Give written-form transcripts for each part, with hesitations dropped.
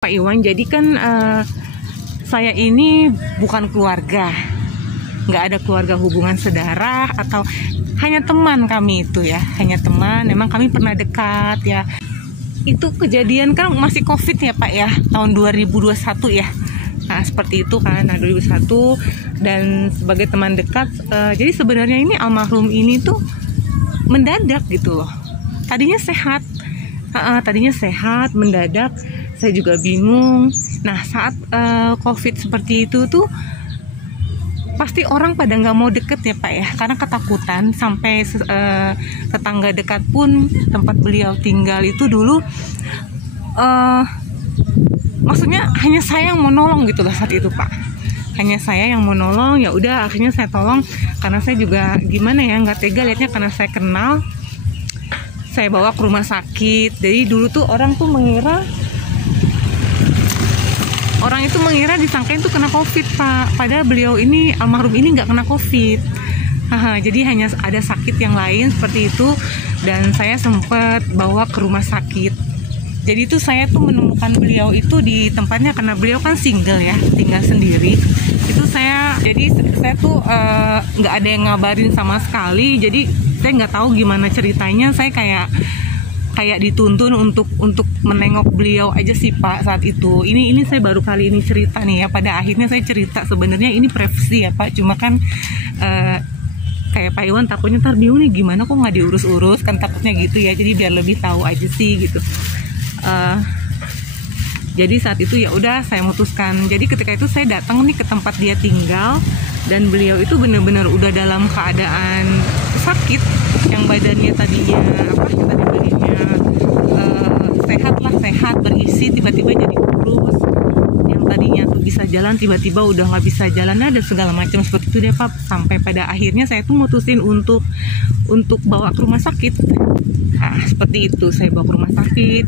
Pak Iwan, jadi kan saya ini bukan keluarga, nggak ada keluarga hubungan saudara atau hanya teman kami itu ya, hanya teman. Memang kami pernah dekat ya. Itu kejadian kan masih COVID ya Pak ya, tahun 2021 ya. Nah seperti itu kan, 2021 dan sebagai teman dekat. Jadi sebenarnya ini almarhum ini tuh mendadak gitu loh. Tadinya sehat, mendadak. Saya juga bingung. Nah saat COVID seperti itu tuh pasti orang pada nggak mau deket ya Pak ya, karena ketakutan. Sampai tetangga dekat pun tempat beliau tinggal itu dulu maksudnya hanya saya yang mau nolong gitu lah saat itu Pak. Hanya saya yang mau nolong. Ya udah akhirnya saya tolong, karena saya juga gimana ya, nggak tega lihatnya, karena saya kenal. Saya bawa ke rumah sakit. Jadi dulu tuh orang itu mengira disangkain tuh kena COVID Pak, padahal beliau ini, almarhum ini nggak kena COVID. Jadi hanya ada sakit yang lain seperti itu, dan saya sempat bawa ke rumah sakit. Jadi itu saya tuh menemukan beliau itu di tempatnya, karena beliau kan single ya, tinggal sendiri. Itu saya tuh nggak ada yang ngabarin sama sekali. Jadi saya nggak tahu gimana ceritanya. Saya kayak dituntun untuk menengok beliau aja sih Pak saat itu. Ini saya baru kali ini cerita nih ya. Pada akhirnya saya cerita, sebenarnya ini privasi ya Pak. Cuma kan kayak Pak Iwan takutnya ntar bingung nih, gimana kok nggak diurus-urus, kan takutnya gitu ya. Jadi biar lebih tahu aja sih gitu. Jadi saat itu ya udah saya memutuskan. Jadi ketika itu saya datang nih ke tempat dia tinggal, dan beliau itu benar-benar udah dalam keadaan sakit, yang badannya tadinya sehat berisi, tiba-tiba jadi kurus. Yang tadinya tuh bisa jalan, tiba-tiba udah nggak bisa jalan, ada segala macam seperti itu deh Pak. Sampai pada akhirnya saya tuh mutusin untuk bawa ke rumah sakit. Nah, seperti itu saya bawa ke rumah sakit.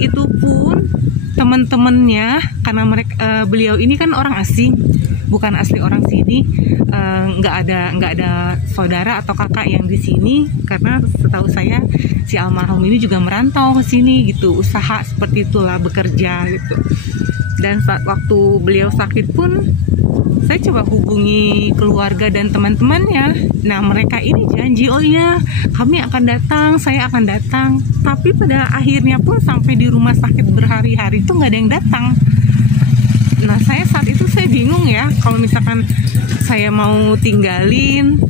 Itu pun teman-temannya, karena beliau ini kan orang asing, bukan asli orang sini, nggak ada saudara atau kakak yang di sini, karena setahu saya si almarhum ini juga merantau ke sini gitu, usaha seperti itulah, bekerja gitu. Dan saat waktu beliau sakit pun saya coba hubungi keluarga dan teman-temannya. Nah mereka ini janji, oh iya kami akan datang, saya akan datang. Tapi pada akhirnya pun sampai di rumah sakit berhari-hari itu nggak ada yang datang. Nah saya saat itu saya bingung ya, kalau misalkan saya mau tinggalin,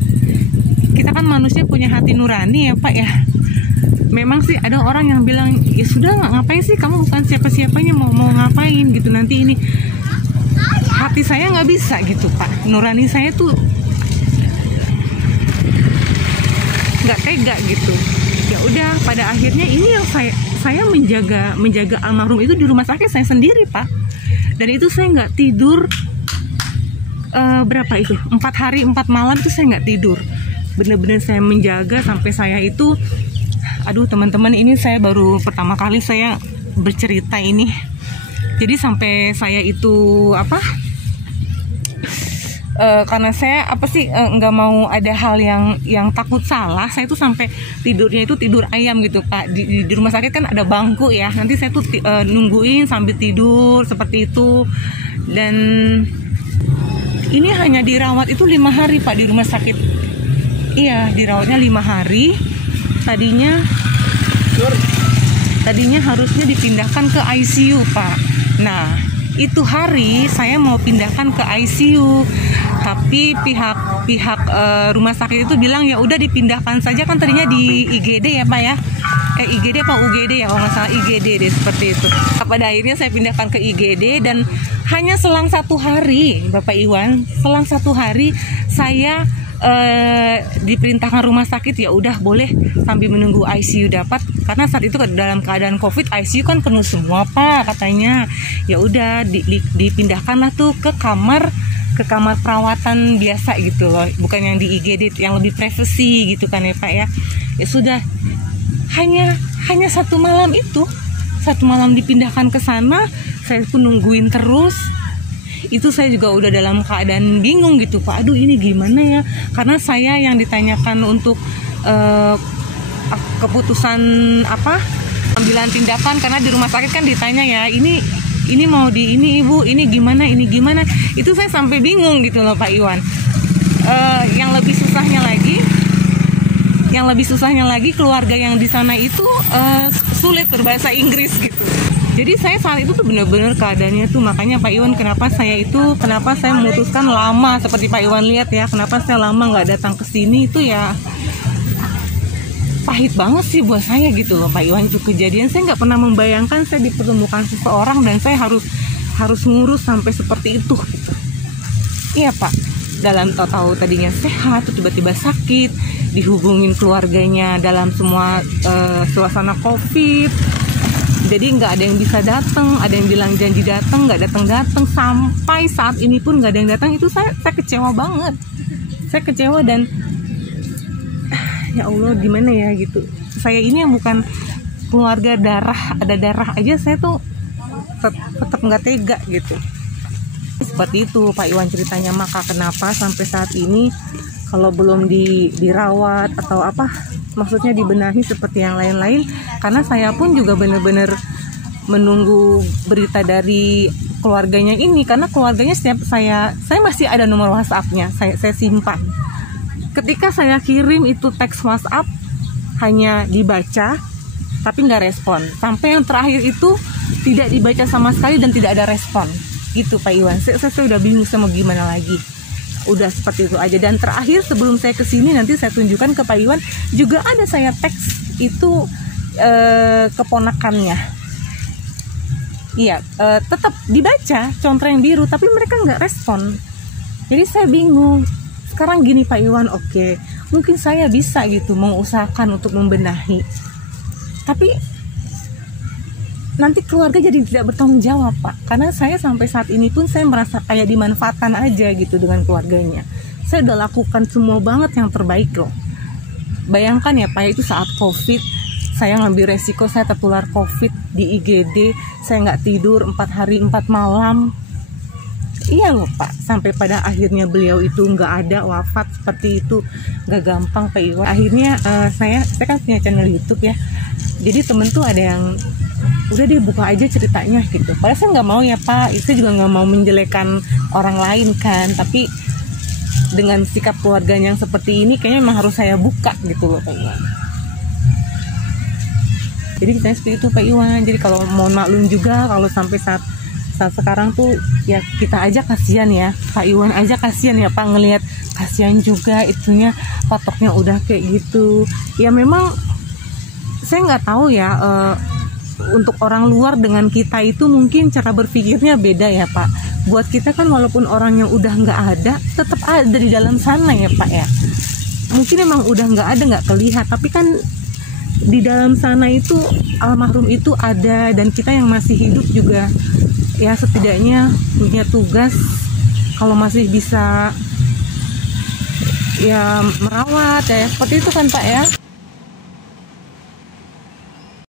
kita kan manusia punya hati nurani ya Pak ya. Memang sih ada orang yang bilang, ya sudah ngapain sih, kamu bukan siapa-siapanya, mau ngapain gitu nanti ini. Hati saya nggak bisa gitu Pak, nurani saya tuh nggak tega gitu. Ya udah pada akhirnya ini yang saya menjaga almarhum itu di rumah sakit saya sendiri Pak. Dan itu saya nggak tidur berapa itu, 4 hari 4 malam itu saya nggak tidur. Bener-bener saya menjaga sampai saya itu, aduh teman-teman, ini saya baru pertama kali saya bercerita ini. Jadi sampai saya itu karena saya nggak mau ada hal yang takut salah, saya tuh sampai tidurnya itu tidur ayam gitu Pak. Di rumah sakit kan ada bangku ya, nanti saya tuh nungguin sambil tidur seperti itu. Dan ini hanya dirawat itu 5 hari Pak di rumah sakit. Iya, dirawatnya 5 hari. Tadinya harusnya dipindahkan ke ICU Pak. Nah itu hari saya mau pindahkan ke ICU, tapi pihak rumah sakit itu bilang ya udah dipindahkan saja, kan tadinya di IGD ya Pak ya, IGD apa UGD ya, kalau nggak salah IGD deh seperti itu. Pada akhirnya saya pindahkan ke IGD, dan hanya selang 1 hari Bapak Iwan, selang 1 hari saya diperintahkan rumah sakit, ya udah boleh sambil menunggu ICU dapat, karena saat itu dalam keadaan COVID ICU kan penuh semua Pak katanya. Ya udah dipindahkanlah tuh ke kamar perawatan biasa gitu loh, bukan yang di IGD yang lebih privasi gitu kan ya Pak ya. Ya sudah, hanya 1 malam itu, 1 malam dipindahkan ke sana, saya pun nungguin terus. Itu saya juga udah dalam keadaan bingung gitu Pak, aduh ini gimana ya, karena saya yang ditanyakan untuk keputusan ambilan tindakan, karena di rumah sakit kan ditanya ya, ini ini mau di ini ibu, ini gimana, itu saya sampai bingung gitu loh Pak Iwan. Yang lebih susahnya lagi keluarga yang di sana itu sulit berbahasa Inggris gitu. Jadi saya saat itu tuh bener-bener keadaannya tuh, makanya Pak Iwan kenapa saya memutuskan lama, seperti Pak Iwan lihat ya, kenapa saya lama nggak datang ke sini itu ya pahit banget sih buat saya gitu loh Pak Iwan. Itu kejadian saya nggak pernah membayangkan saya dipertemukan seseorang dan saya harus ngurus sampai seperti itu gitu. Iya Pak, dalam tahu tadinya sehat tuh tiba-tiba sakit, dihubungin keluarganya dalam semua suasana COVID. Jadi nggak ada yang bisa datang, ada yang bilang janji datang, nggak datang, sampai saat ini pun nggak ada yang datang. Itu saya kecewa banget, saya kecewa dan ya Allah gimana ya gitu. Saya ini yang bukan keluarga darah, ada darah aja saya tuh tetap nggak tega gitu. Seperti itu Pak Iwan ceritanya. Maka kenapa sampai saat ini kalau belum dirawat atau apa, maksudnya dibenahi seperti yang lain-lain, karena saya pun juga benar-benar menunggu berita dari keluarganya ini, karena keluarganya setiap saya masih ada nomor WhatsApp-nya, saya simpan. Ketika saya kirim itu teks WhatsApp hanya dibaca tapi nggak respon, sampai yang terakhir itu tidak dibaca sama sekali dan tidak ada respon gitu Pak Iwan. Saya udah bingung sama gimana lagi. Udah seperti itu aja. Dan terakhir sebelum saya kesini nanti saya tunjukkan ke Pak Iwan, juga ada saya teks itu keponakannya. Iya, tetap dibaca contreng biru tapi mereka nggak respon. Jadi saya bingung. Sekarang gini Pak Iwan, oke, mungkin saya bisa gitu mengusahakan untuk membenahi. Tapi nanti keluarga jadi tidak bertanggung jawab Pak, karena saya sampai saat ini pun saya merasa kayak dimanfaatkan aja gitu dengan keluarganya. Saya udah lakukan semua banget yang terbaik loh. Bayangkan ya Pak, itu saat COVID saya ngambil resiko saya tertular COVID di IGD, saya nggak tidur 4 hari 4 malam. Iya loh Pak, sampai pada akhirnya beliau itu nggak ada, wafat seperti itu. Nggak gampang Pak Iwan. Akhirnya saya kan punya channel YouTube ya, jadi temen tuh ada yang udah deh buka aja ceritanya gitu. Padahal saya nggak mau ya Pak, saya juga nggak mau menjelekan orang lain kan, tapi dengan sikap keluarganya yang seperti ini kayaknya memang harus saya buka gitu loh Pak Iwan. Jadi kita seperti itu Pak Iwan. Jadi kalau mohon maklum juga kalau sampai saat sekarang tuh ya kita aja kasihan ya Pak Iwan, aja kasihan ya Pak, ngelihat kasihan juga itunya patoknya udah kayak gitu. Ya memang saya nggak tahu ya, untuk orang luar dengan kita itu mungkin cara berpikirnya beda ya Pak. Buat kita kan walaupun orang yang udah nggak ada, tetap ada di dalam sana ya Pak ya. Mungkin emang udah nggak ada, nggak kelihatan, tapi kan di dalam sana itu almarhum itu ada, dan kita yang masih hidup juga ya setidaknya punya tugas kalau masih bisa ya merawat ya, seperti itu kan Pak ya.